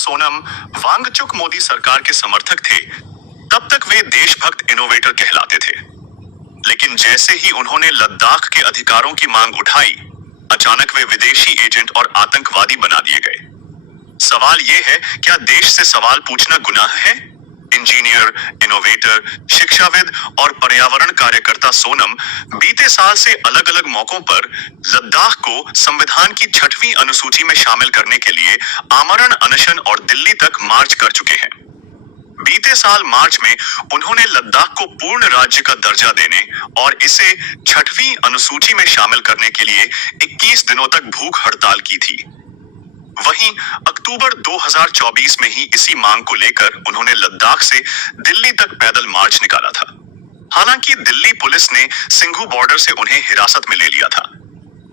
सोनम वांगचुक मोदी सरकार के समर्थक थे, तब तक वे देशभक्त इनोवेटर कहलाते थे। लेकिन जैसे ही उन्होंने लद्दाख के अधिकारों की मांग उठाई, अचानक वे विदेशी एजेंट और आतंकवादी बना दिए गए। सवाल ये है, क्या देश से सवाल पूछना गुनाह है? इंजीनियर, इनोवेटर, शिक्षाविद और पर्यावरण कार्यकर्ता सोनम बीते साल से अलग अलग मौकों पर लद्दाख को संविधान की 6वीं अनुसूची में शामिल करने के लिए आमरण अनशन और दिल्ली तक मार्च कर चुके हैं। बीते साल मार्च में उन्होंने लद्दाख को पूर्ण राज्य का दर्जा देने और इसे 6वीं अनुसूची में शामिल करने के लिए 21 दिनों तक भूख हड़ताल की थी। वहीं अक्टूबर 2024 में ही इसी मांग को लेकर उन्होंने लद्दाख से दिल्ली तक पैदल मार्च निकाला था। हालांकि दिल्ली पुलिस ने सिंघू बॉर्डर से उन्हें हिरासत में ले लिया था।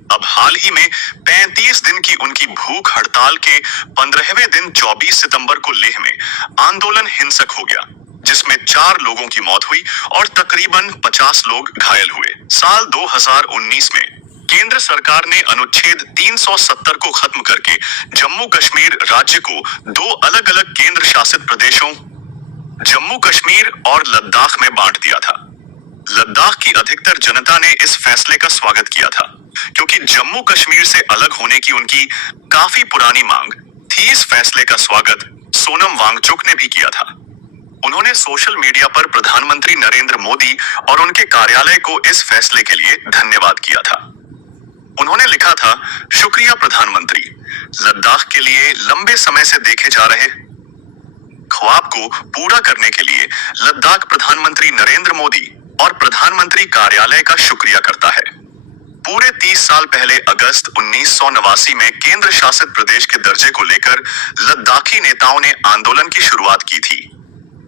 अब हाल ही में 35 दिन की उनकी भूख हड़ताल के 15वें दिन 24 सितंबर को लेह में आंदोलन हिंसक हो गया, जिसमें 4 लोगों की मौत हुई और तकरीबन 50 लोग घायल हुए। साल 2019 में केंद्र सरकार ने अनुच्छेद 370 को खत्म करके जम्मू कश्मीर राज्य को 2 अलग अलग केंद्र शासित प्रदेशों जम्मू कश्मीर और लद्दाख में बांट दिया था। लद्दाख की अधिकतर जनता ने इस फैसले का स्वागत किया था, क्योंकि जम्मू कश्मीर से अलग होने की उनकी काफी पुरानी मांग थी। इस फैसले का स्वागत सोनम वांगचुक ने भी किया था। उन्होंने सोशल मीडिया पर प्रधानमंत्री नरेंद्र मोदी और उनके कार्यालय को इस फैसले के लिए धन्यवाद किया था। उन्होंने लिखा था, शुक्रिया प्रधानमंत्री, लद्दाख के लिए लंबे समय से देखे जा रहे ख्वाब को पूरा करने के लिए लद्दाख प्रधानमंत्री नरेंद्र मोदी और प्रधानमंत्री कार्यालय का शुक्रिया करता है। पूरे 30 साल पहले अगस्त 1989 में केंद्र शासित प्रदेश के दर्जे को लेकर लद्दाखी नेताओं ने आंदोलन की शुरुआत की थी।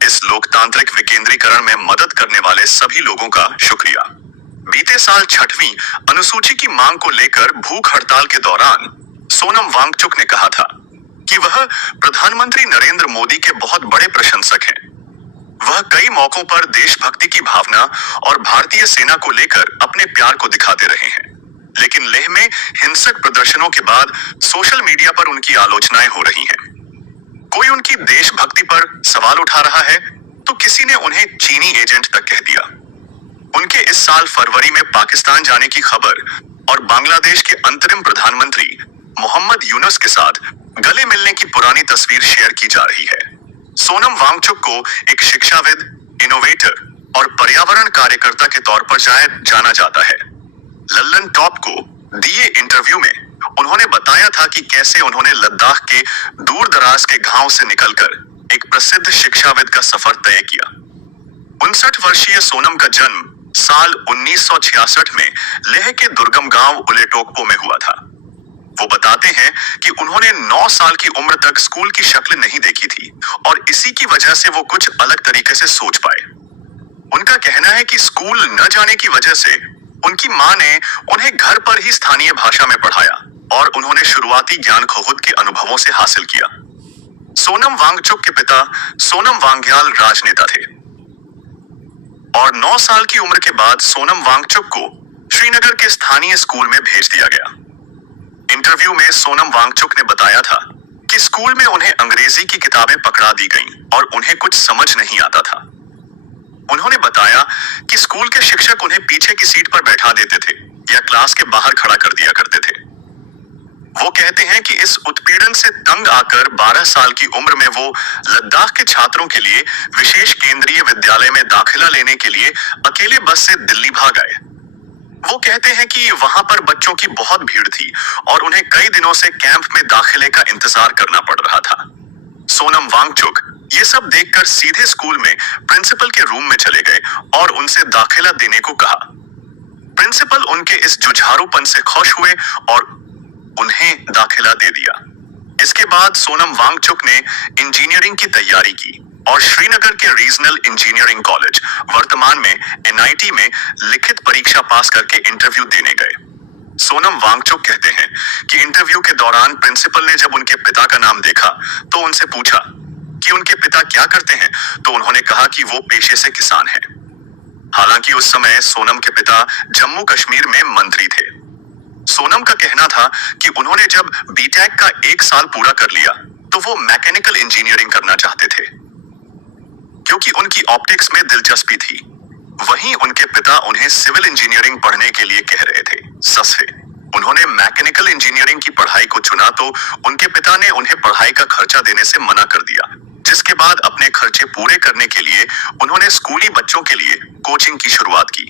इस लोकतांत्रिक विकेंद्रीकरण में मदद करने वाले सभी लोगों का शुक्रिया। बीते साल 6वीं अनुसूची की मांग को लेकर भूख हड़ताल के दौरान सोनम वांगचुक ने कहा था कि वह प्रधानमंत्री नरेंद्र मोदी के बहुत बड़े प्रशंसक हैं। वह कई मौकों पर देशभक्ति की भावना और भारतीय सेना को लेकर अपने प्यार को दिखाते रहे हैं। लेकिन लेह में हिंसक प्रदर्शनों के बाद सोशल मीडिया पर उनकी आलोचनाएं हो रही हैं। कोई उनकी देशभक्ति पर सवाल उठा रहा है, तो किसी ने उन्हें चीनी एजेंट तक कह दिया। उनके इस साल फरवरी में पाकिस्तान जाने की खबर और बांग्लादेश के अंतरिम प्रधानमंत्री मोहम्मद यूनुस के साथ गले मिलने की पुरानी तस्वीर शेयर की जा रही है। सोनम वांगचुक को एक शिक्षाविद, इनोवेटर और पर्यावरण कार्यकर्ता के तौर पर जाना जाता है। लल्लन टॉप को दिए इंटरव्यू में उन्होंने बताया था कि कैसे उन्होंने लद्दाख के दूर दराज के गांव से निकलकर एक प्रसिद्ध शिक्षाविद का सफर तय किया। 59 वर्षीय सोनम का जन्म साल 1966 में लेह के दुर्गम गांव उलेटोकपो में हुआ था। वो बताते हैं कि उन्होंने 9 साल की उम्र तक स्कूल की शक्ल नहीं देखी थी और इसी की वजह से वो कुछ अलग तरीके से सोच पाए। उनका कहना है कि स्कूल न जाने की वजह से उनकी मां ने उन्हें घर पर ही स्थानीय भाषा में पढ़ाया और उन्होंने शुरुआती ज्ञान खुद के अनुभवों से हासिल किया। सोनम वांगचुक के पिता सोनम वांग्याल राजनेता थे और 9 साल की उम्र के बाद सोनम वांगचुक को श्रीनगर के स्थानीय स्कूल में भेज दिया गया। इंटरव्यू में सोनम वांगचुक ने बताया था कि स्कूल में उन्हें अंग्रेजी की किताबें पकड़ा दी गईं और उन्हें कुछ समझ नहीं आता था। उन्होंने बताया कि स्कूल के शिक्षक उन्हें पीछे की सीट पर बैठा देते थे या क्लास के बाहर खड़ा कर दिया करते थे। वो कहते हैं कि इस उत्पीड़न से तंग आकर 12 साल की उम्र में वो लद्दाख के छात्रों के लिए विशेष केंद्रीय विद्यालय में दाखिला लेने के लिए अकेले बस से दिल्ली भाग आए। वो कहते हैं कि वहां पर बच्चों की बहुत भीड़ थी और उन्हें कई दिनों से कैंप में दाखिले का इंतजार करना पड़ रहा था। सोनम वांगचुक ये सब देखकर सीधे स्कूल में प्रिंसिपल के रूम में चले गए और उनसे दाखिला देने को कहा। प्रिंसिपल उनके इस जुझारूपन से खुश हुए और उन्हें दाखिला दे दिया। इसके बाद सोनम वांगचुक ने इंजीनियरिंग की तैयारी की और श्रीनगर के रीजनल इंजीनियरिंग कॉलेज, वर्तमान में NIT में लिखित परीक्षा पास करके इंटरव्यू देने गए। सोनम वांगचुक कहते हैं कि इंटरव्यू के दौरान प्रिंसिपल ने जब उनके पिता का नाम देखा तो उनसे पूछा कि उनके पिता क्या करते हैं, तो उन्होंने कहा कि वो पेशे से किसान हैं। हालांकि उस समय सोनम के पिता जम्मू कश्मीर में मंत्री थे। सोनम का कहना था कि उन्होंने जब बीटेक का 1 साल पूरा कर लिया तो तो वो मैकेनिकल इंजीनियरिंग करना चाहते थे क्योंकि उनकी ऑप्टिक्स में दिलचस्पी थी। वहीं उनके पिता उन्हें सिविल इंजीनियरिंग पढ़ने के लिए कह रहे थे। ससे उन्होंने मैकेनिकल इंजीनियरिंग की पढ़ाई को चुना तो उनके पिता ने उन्हें पढ़ाई का खर्चा देने से मना कर दिया, जिसके बाद अपने खर्चे पूरे करने के लिए उन्होंने स्कूली बच्चों के लिए कोचिंग की शुरुआत की।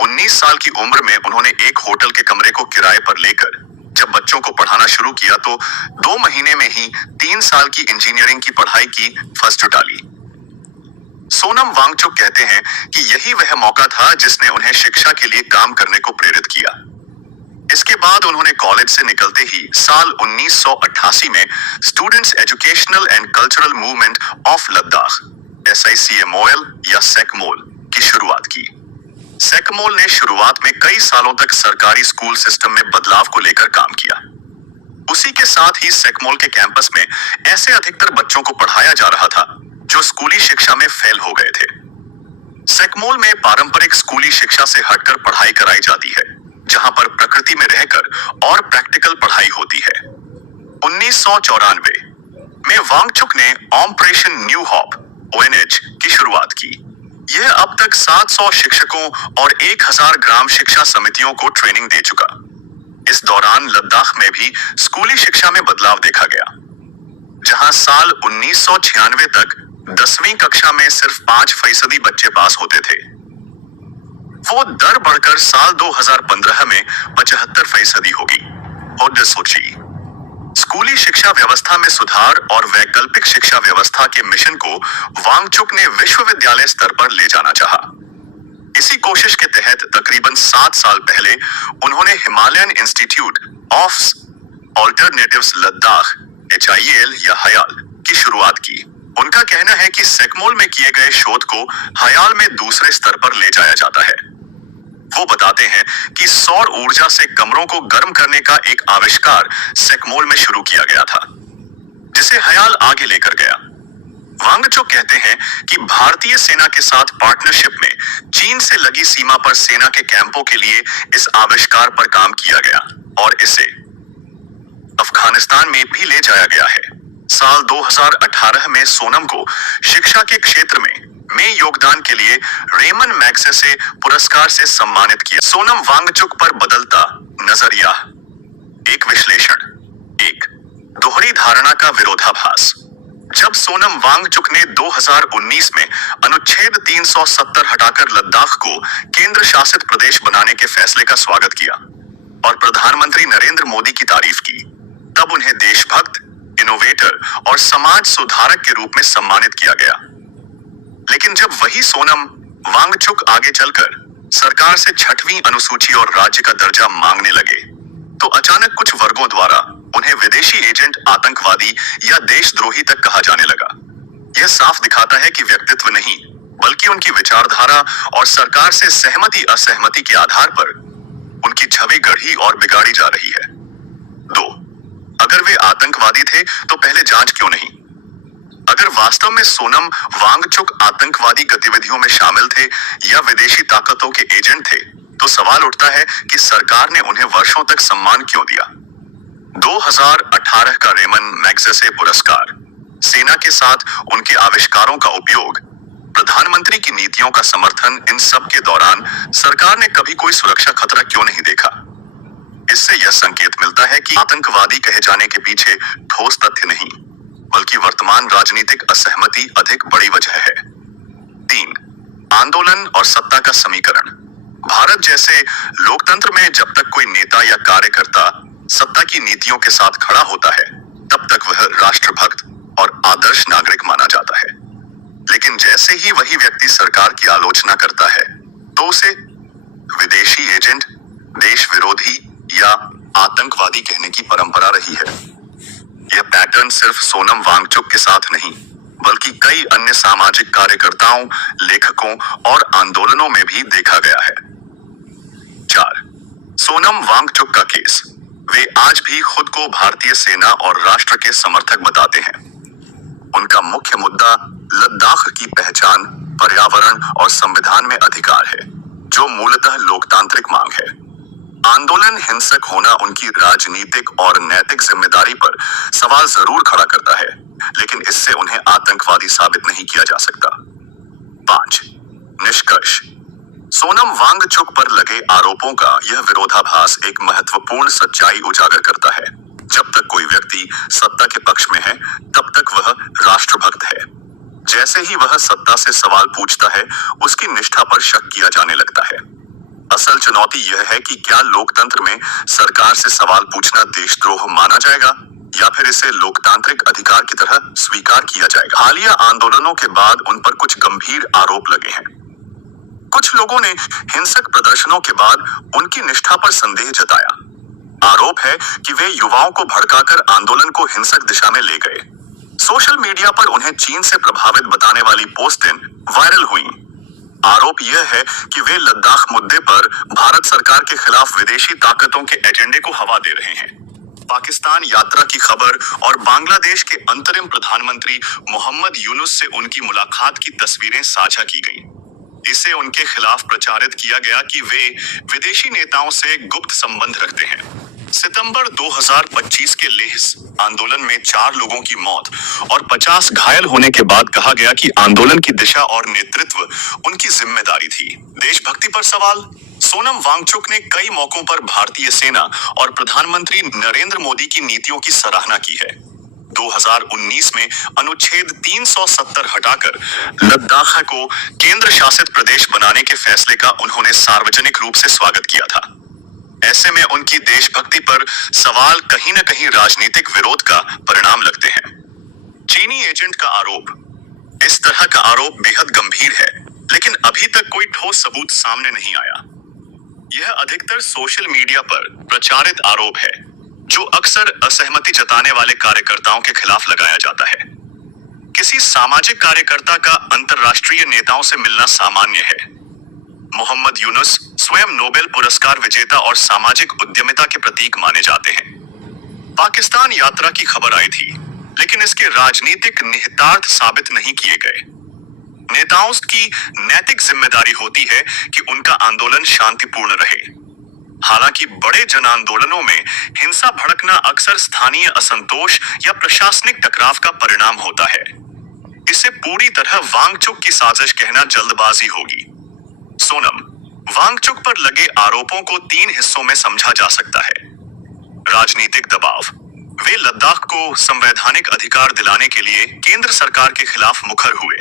19 साल की उम्र में उन्होंने एक होटल के कमरे को किराए पर लेकर जब बच्चों को पढ़ाना शुरू किया तो 2 महीने में ही 3 साल की इंजीनियरिंग की पढ़ाई की फर्स्ट जुटा ली। सोनम वांगचुक कहते हैं कि यही वह मौका था जिसने उन्हें शिक्षा के लिए काम करने को प्रेरित किया। इसके बाद उन्होंने कॉलेज से निकलते ही साल 1988 में students educational and cultural movement of Ladakh SICMOL या सेकमोल की शुरुआत की। सेकमोल ने शुरुआत में कई सालों तक सरकारी स्कूल सिस्टम में बदलाव को लेकर काम किया। उसी के साथ ही सेकमोल के कैंपस में ऐसे अधिकतर बच्चों को पढ़ाया जा रहा था जो स्कूली शिक्षा में फेल हो गए थे। सेकमोल में पारंपरिक स्कूली शिक्षा से हटकर पढ़ाई कराई जाती है, जहां पर प्रकृति में रहकर और प्रैक्टिकल पढ़ाई होती है। 1994 में वांगचुक ने ऑपरेशन न्यू होप ONH की शुरुआत की। यह अब तक 700 शिक्षकों और 1000 ग्राम शिक्षा समितियों को ट्रेनिंग दे चुका। इस दौरान लद्दाख में भी स्कूली शिक्षा में बदलाव देखा गया, जहां साल 1996 तक 10वीं कक्षा में सिर्फ 5% बच्चे पास होते थे। वो दर बढ़कर साल 2015 में 75% होगी। और सोची स्कूली शिक्षा व्यवस्था में सुधार और वैकल्पिक शिक्षा व्यवस्था के मिशन को वांगचुक ने विश्वविद्यालय स्तर पर ले जाना चाहा। इसी कोशिश के तहत तकरीबन 7 साल पहले उन्होंने Himalayan institute of alternatives Ladakh HIAL या हयाल की शुरुआत की। उनका कहना है कि सेकमोल में किए गए शोध को हयाल में दूसरे स्तर पर ले जाया जाता है। वो बताते हैं कि सौर ऊर्जा से कमरों को गर्म करने का एक आविष्कार सेकमोल में शुरू किया गया था, जिसे हयाल आगे लेकर गया। वांगचुक कहते हैं कि भारतीय सेना के साथ पार्टनरशिप में चीन से लगी सीमा पर सेना के कैंपों के लिए इस आविष्कार पर काम किया गया और इसे अफगानिस्तान में भी ले जाया गया है। साल 2018 में सोनम को शिक्षा के क्षेत्र में योगदान के लिए रेमन मैग्सेसे पुरस्कार से सम्मानित किया। सोनम वांगचुक पर बदलता नजरिया। एक विश्लेषण। 1. दोहरी धारणा का विरोधाभास। जब सोनम वांगचुक ने 2019 में अनुच्छेद 370 हटाकर लद्दाख को केंद्र शासित प्रदेश बनाने के फैसले का स्वागत किया और प्रधानमंत्री नरेंद्र मोदी की तारीफ की, तब उन्हें देशभक्त, इनोवेटर और समाज सुधारक के रूप में सम्मानित किया गया। लेकिन जब वही सोनम वांगचुक आगे चलकर सरकार से 6वीं अनुसूची और राज्य का दर्जा मांगने लगे, तो अचानक कुछ वर्गों द्वारा उन्हें विदेशी एजेंट, आतंकवादी या देशद्रोही तक कहा जाने लगा। यह साफ दिखाता है कि व्यक्तित्व नहीं, बल्कि उनकी विचारधारा और सरकार से सहमति असहमति के आधार पर उनकी छवि गढ़ी और बिगाड़ी जा रही है। 2. अगर वे आतंकवादी थे तो पहले जांच क्यों नहीं? अगर वास्तव में सोनम वांगचुक आतंकवादी गतिविधियों में शामिल थे या विदेशी ताकतों के एजेंट थे, तो सवाल उठता है कि सरकार ने उन्हें वर्षों तक सम्मान क्यों दिया। 2018 का रेमन मैग्सेसे पुरस्कार, सेना के साथ उनके आविष्कारों का उपयोग, प्रधानमंत्री की नीतियों का समर्थन, इन सब के दौरान सरकार ने कभी कोई सुरक्षा खतरा क्यों नहीं देखा? इससे यह संकेत मिलता है कि आतंकवादी कहे जाने के पीछे ठोस तथ्य नहीं, बल्कि वर्तमान राजनीतिक असहमति अधिक बड़ी वजह है। 3. आंदोलन और सत्ता का समीकरण। भारत जैसे लोकतंत्र में जब तक कोई नेता या कार्यकर्ता सत्ता की नीतियों के साथ खड़ा होता है, तब तक वह राष्ट्रभक्त और आदर्श नागरिक माना जाता है। लेकिन जैसे ही वही व्यक्ति सरकार की आलोचना करता है, तो उसे विदेशी एजेंट, देश विरोधी या आतंकवादी कहने की परंपरा रही है। यह पैटर्न सिर्फ सोनम वांगचुक के साथ नहीं, बल्कि कई अन्य सामाजिक कार्यकर्ताओं, लेखकों और आंदोलनों में भी देखा गया है। 4. सोनम वांगचुक का केस। वे आज भी खुद को भारतीय सेना और राष्ट्र के समर्थक बताते हैं। उनका मुख्य मुद्दा लद्दाख की पहचान, पर्यावरण और संविधान में अधिकार है, जो मूलतः लोकतांत्रिक मांग है। आंदोलन हिंसक होना उनकी राजनीतिक और नैतिक जिम्मेदारी पर सवाल जरूर खड़ा करता है, लेकिन इससे उन्हें आतंकवादी साबित नहीं किया जा सकता। 5. निष्कर्ष। सोनम वांगचुक पर लगे आरोपों का यह विरोधाभास एक महत्वपूर्ण सच्चाई उजागर करता है। जब तक कोई व्यक्ति सत्ता के पक्ष में है, तब तक वह राष्ट्रभक्त है। जैसे ही वह सत्ता से सवाल पूछता है, उसकी निष्ठा पर शक किया जाने लगता है। असल चुनौती यह है कि क्या लोकतंत्र में सरकार से सवाल पूछना देशद्रोह माना जाएगा या फिर इसे लोकतांत्रिक अधिकार की तरह स्वीकार किया जाएगा। हालिया आंदोलनों के बाद उन पर कुछ गंभीर आरोप लगे हैं। कुछ लोगों ने हिंसक प्रदर्शनों के बाद उनकी निष्ठा पर संदेह जताया। आरोप है कि वे युवाओं को भड़काकर आंदोलन को हिंसक दिशा में ले गए। सोशल मीडिया पर उन्हें चीन से प्रभावित बताने वाली पोस्टें वायरल हुई। आरोप यह है कि वे लद्दाख मुद्दे पर भारत सरकार के खिलाफ विदेशी ताकतों के एजेंडे को हवा दे रहे हैं। पाकिस्तान यात्रा की खबर और बांग्लादेश के अंतरिम प्रधानमंत्री मोहम्मद यूनुस से उनकी मुलाकात की तस्वीरें साझा की गईं। इसे उनके खिलाफ प्रचारित किया गया कि वे विदेशी नेताओं से गुप्त संबंध रखते हैं। सितंबर 2025 के लेह आंदोलन में 4 लोगों की मौत और 50 घायल होने के बाद कहा गया कि आंदोलन की दिशा और नेतृत्व उनकी जिम्मेदारी थी। देशभक्ति पर सवाल। सोनम वांगचुक ने कई मौकों पर भारतीय सेना और प्रधानमंत्री नरेंद्र मोदी की नीतियों की सराहना की है। 2019 में अनुच्छेद 370 हटाकर लद्दाख को केंद्र शासित प्रदेश बनाने के फैसले का उन्होंने सार्वजनिक रूप से स्वागत किया था। ऐसे में उनकी देशभक्ति पर सवाल कहीं न कहीं राजनीतिक विरोध का परिणाम लगते हैं। चीनी एजेंट का आरोप। इस तरह का आरोप बेहद गंभीर है, लेकिन अभी तक कोई ठोस सबूत सामने नहीं आया। यह अधिकतर सोशल मीडिया पर प्रचारित आरोप है, जो अक्सर असहमति जताने वाले कार्यकर्ताओं के खिलाफ लगाया जाता है। किसी सामाजिक कार्यकर्ता का अंतर्राष्ट्रीय नेताओं से मिलना सामान्य है। मोहम्मद यूनुस स्वयं नोबेल पुरस्कार विजेता और सामाजिक उद्यमिता के प्रतीक माने जाते हैं। पाकिस्तान यात्रा की खबर आई थी, लेकिन इसके राजनीतिक निहितार्थ साबित नहीं किए गए। नेताओं की नैतिक जिम्मेदारी होती है कि उनका आंदोलन शांतिपूर्ण रहे। हालांकि बड़े जन आंदोलनों में हिंसा भड़कना अक्सर स्थानीय असंतोष या प्रशासनिक टकराव का परिणाम होता है। इसे पूरी तरह वांगचुक की साजिश कहना जल्दबाजी होगी। सोनम वांगचुक पर लगे आरोपों को 3 हिस्सों में समझा जा सकता है। राजनीतिक दबाव। वे लद्दाख को संवैधानिक अधिकार दिलाने के लिए केंद्र सरकार के खिलाफ मुखर हुए,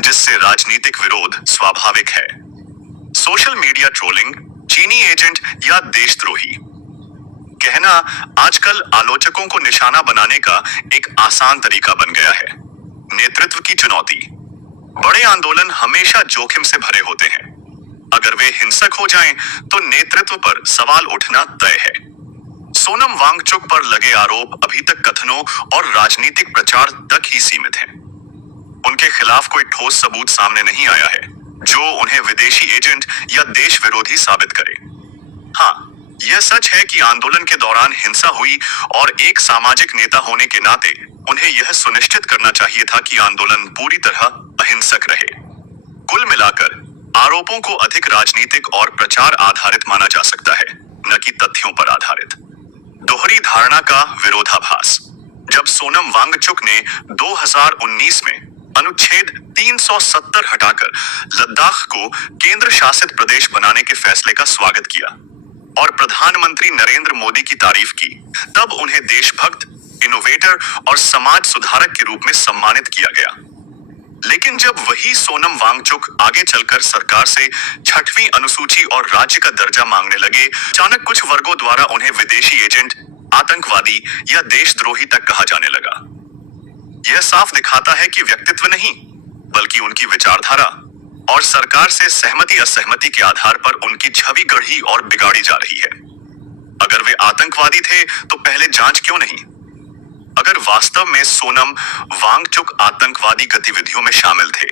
जिससे राजनीतिक विरोध स्वाभाविक है। सोशल मीडिया ट्रोलिंग, चीनी एजेंट या देशद्रोही कहना आजकल आलोचकों को निशाना बनाने का एक आसान तरीका बन गया है। नेतृत्व की चुनौती। बड़े आंदोलन हमेशा जोखिम से भरे होते हैं। अगर वे हिंसक हो जाएं, तो नेतृत्व पर सवाल उठना तय है। सोनम वांगचुक पर लगे आरोप अभी तक कथनों और राजनीतिक प्रचार तक ही सीमित हैं। उनके खिलाफ कोई ठोस सबूत सामने नहीं आया है, जो उन्हें विदेशी एजेंट या देश विरोधी साबित करे। हाँ, यह सच है कि आंदोलन के दौरान हिंसा हुई और एक सामाजिक नेता होने के नाते उन्हें यह सुनिश्चित करना चाहिए था कि आंदोलन पूरी तरह अहिंसक रहे। कुल मिलाकर आरोपों को अधिक राजनीतिक और प्रचार आधारित माना जा सकता है, न कि तथ्यों पर आधारित। दोहरी धारणा का विरोधाभास। जब सोनम वांगचुक ने 2019 में अनुच्छेद 370 हटाकर लद्दाख को केंद्र शासित प्रदेश बनाने के फैसले का स्वागत किया और प्रधानमंत्री नरेंद्र मोदी की तारीफ की, तब उन्हें देशभक्त, इनोवेटर और समाज सुधारक के रूप में सम्मानित किया गया। लेकिन जब वही सोनम वांगचुक आगे चलकर सरकार से 6वीं अनुसूची और राज्य का दर्जा मांगने लगे, अचानक कुछ वर्गों द्वारा उन्हें विदेशी एजेंट, आतंकवादी या देशद्रोही तक कहा जाने लगा। यह साफ दिखाता है कि व्यक्तित्व नहीं, बल्कि उनकी विचारधारा और सरकार से सहमति असहमति के आधार पर उनकी छवि गढ़ी और बिगाड़ी जा रही है। अगर वे आतंकवादी थे, तो पहले जांच क्यों नहीं? अगर वास्तव में सोनम वांगचुक आतंकवादी गतिविधियों में शामिल थे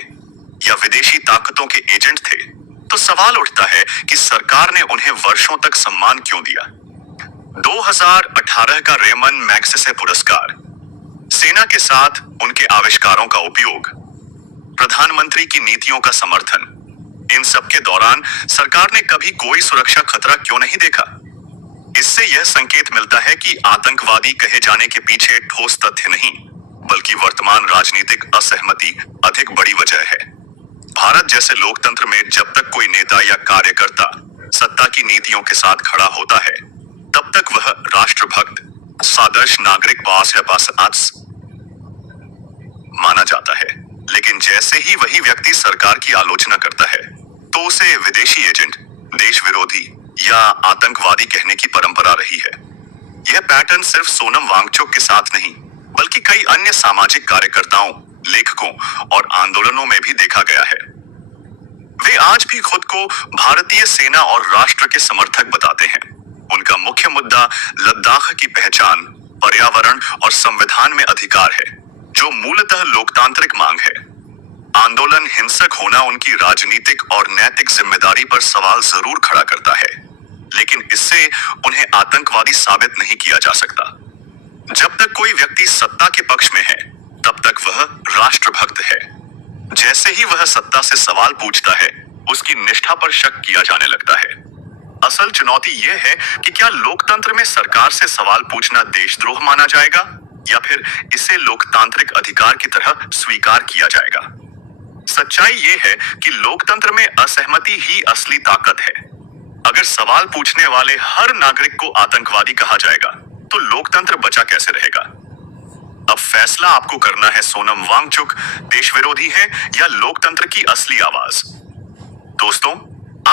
या विदेशी ताकतों के एजेंट थे, तो सवाल उठता है कि सरकार ने उन्हें वर्षों तक सम्मान क्यों दिया। 2018 का रेमन मैग्सेसे पुरस्कार, सेना के साथ उनके आविष्कारों का उपयोग, प्रधानमंत्री की नीतियों का समर्थन, इन सब के दौरान सरकार ने कभी कोई सुरक्षा खतरा क्यों नहीं देखा? इससे यह संकेत मिलता है कि आतंकवादी कहे जाने के पीछे ठोस तथ्य नहीं, बल्कि वर्तमान राजनीतिक असहमति अधिक बड़ी वजह है। भारत जैसे लोकतंत्र में जब तक कोई नेता या कार्यकर्ता सत्ता की नीतियों के साथ खड़ा होता है, तब तक वह राष्ट्रभक्त, आदर्श नागरिक माना जाता है। लेकिन जैसे ही वही व्यक्ति सरकार की आलोचना करता है, तो उसे विदेशी एजेंट, देश विरोधी या आतंकवादी कहने की परंपरा रही है। यह पैटर्न सिर्फ सोनम वांगचुक के साथ नहीं, बल्कि कई अन्य सामाजिक कार्यकर्ताओं, लेखकों और आंदोलनों में भी देखा गया है। वे आज भी खुद को भारतीय सेना और राष्ट्र के समर्थक बताते हैं। उनका मुख्य मुद्दा लद्दाख की पहचान, पर्यावरण और संविधान में अधिकार है, जो मूलतः लोकतांत्रिक मांग है। आंदोलन हिंसक होना उनकी राजनीतिक और नैतिक जिम्मेदारी पर सवाल जरूर खड़ा करता है, लेकिन इससे उन्हें आतंकवादी साबित नहीं किया जा सकता। जब तक कोई व्यक्ति सत्ता के पक्ष में है, तब तक वह राष्ट्रभक्त है। जैसे ही वह सत्ता से सवाल पूछता है, उसकी निष्ठा पर शक किया जाने लगता है। असल चुनौती यह है कि क्या लोकतंत्र में सरकार से सवाल पूछना देशद्रोह माना जाएगा, या फिर इसे लोकतांत्रिक अधिकार की तरह स्वीकार किया जाएगा। सच्चाई ये है कि लोकतंत्र में असहमति ही असली ताकत है। अगर सवाल पूछने वाले हर नागरिक को आतंकवादी कहा जाएगा, तो लोकतंत्र बचा कैसे रहेगा। अब फैसला आपको करना है, सोनम वांगचुक देश विरोधी है या लोकतंत्र की असली आवाज। दोस्तों,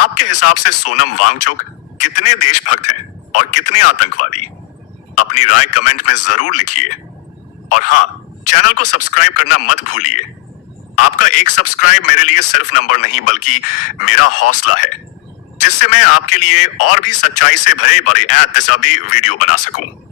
आपके हिसाब से सोनम वांगचुक कितने देशभक्त हैं और कितने आतंकवादी? अपनी राय कमेंट में जरूर लिखिए। और हाँ, चैनल को सब्सक्राइब करना मत भूलिए। आपका एक सब्सक्राइब मेरे लिए सिर्फ नंबर नहीं, बल्कि मेरा हौसला है, जिससे मैं आपके लिए और भी सच्चाई से भरे बड़े वीडियो बना सकूं।